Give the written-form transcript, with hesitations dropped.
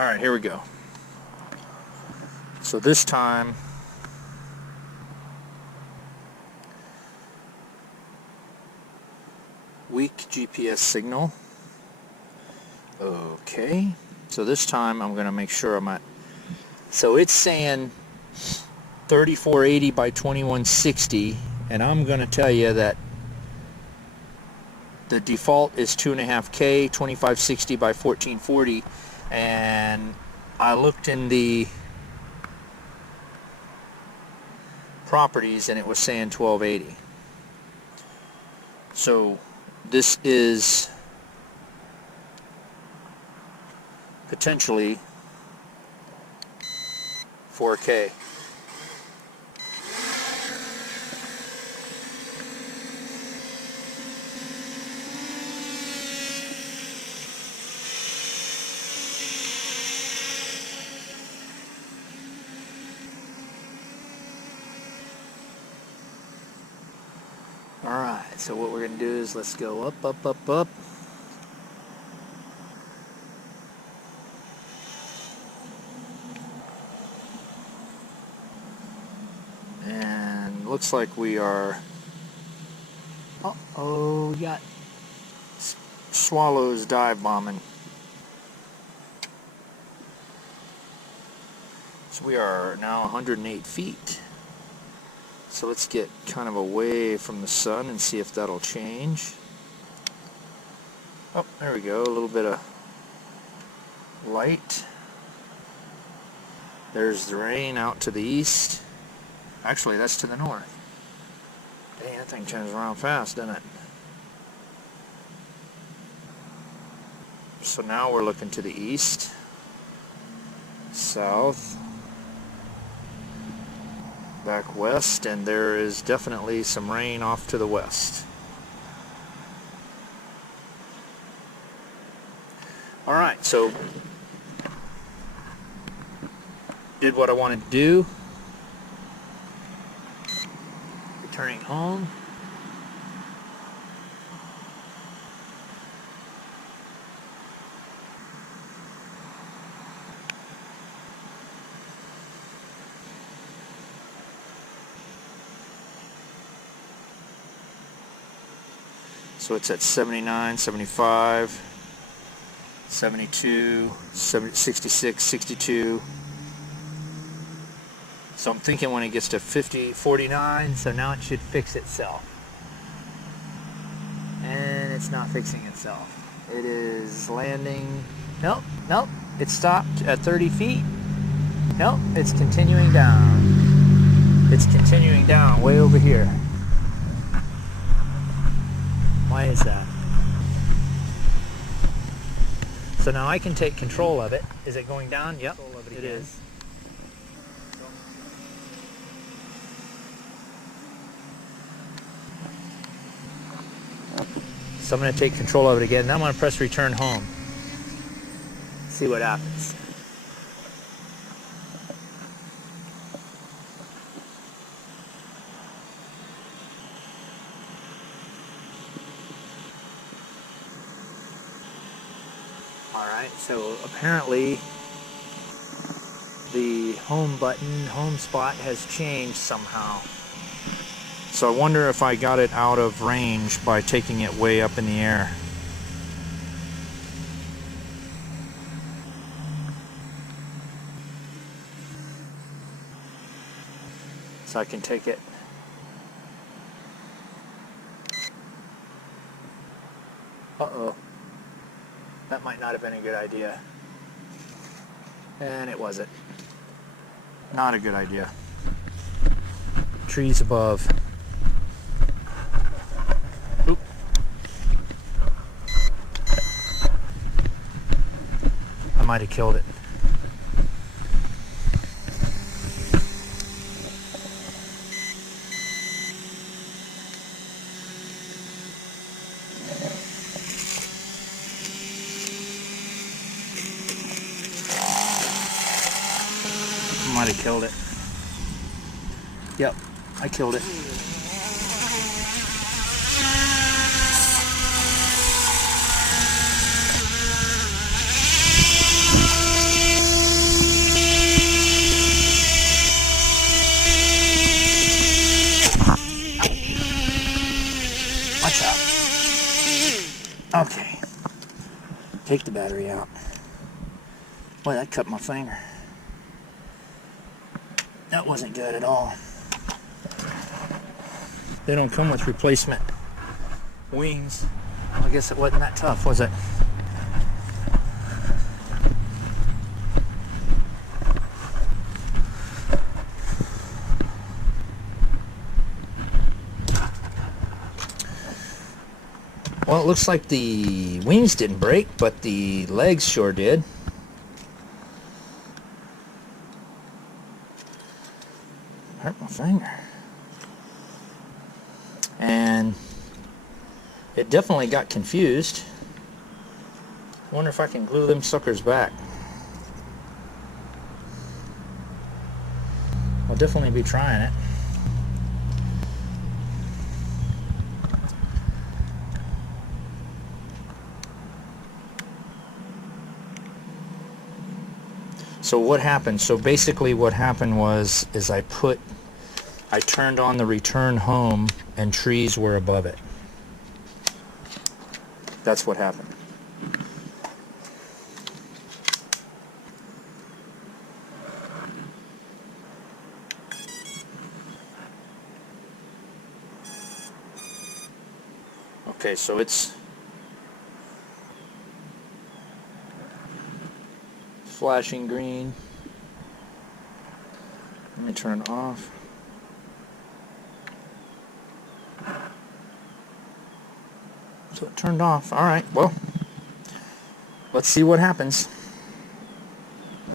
Alright, here we go. So this time weak GPS signal. Okay, so this time I'm going to make sure I'm at, so it's saying 3480 by 2160, and I'm going to tell you that the default is 2.5K, 2560 by 1440, and I looked in the properties and it was saying 1280. So this is potentially 4K. Alright, so what we're going to do is let's go up, up, up, up. And looks like we are, uh-oh, got swallows dive bombing. So we are now 108 feet. So let's get kind of away from the sun and see if that'll change. Oh, there we go, a little bit of light. There's the rain out to the east. Actually, that's to the north. Dang, that thing turns around fast, doesn't it? So now we're looking to the east, south, back west, and there is definitely some rain off to the west. Alright, so did what I wanted to do. Returning home. So it's at 79, 75, 72, 66, 62. So I'm thinking when it gets to 50, 49, so now it should fix itself. And it's not fixing itself. It is landing. Nope, nope. It stopped at 30 feet. Nope, it's continuing down. It's continuing down way over here. Why is that? So now I can take control of it. Is it going down? Yep, it is. So I'm going to take control of it again. Now I'm going to press return home. See what happens. Alright, so apparently the home button, home spot has changed somehow. So I wonder if I got it out of range by taking it way up in the air. So I can take it. Uh-oh. That might not have been a good idea. And it wasn't. Not a good idea. Trees above. Oop. I might have killed it. Might have killed it. Yep, I killed it. take the battery out. Boy, that cut my finger. That wasn't good at all. They don't come with replacement wings. I guess it wasn't that tough, was it? Well, it looks like the wings didn't break, but the legs sure did. Hurt my finger. And it definitely got confused. Wonder if I can glue them suckers back. I'll definitely be trying it. So what happened? So basically what happened was I turned on the return home and trees were above it. That's what happened. Okay, so it's flashing green. Let me turn it off. So it turned off. Alright, well, let's see what happens.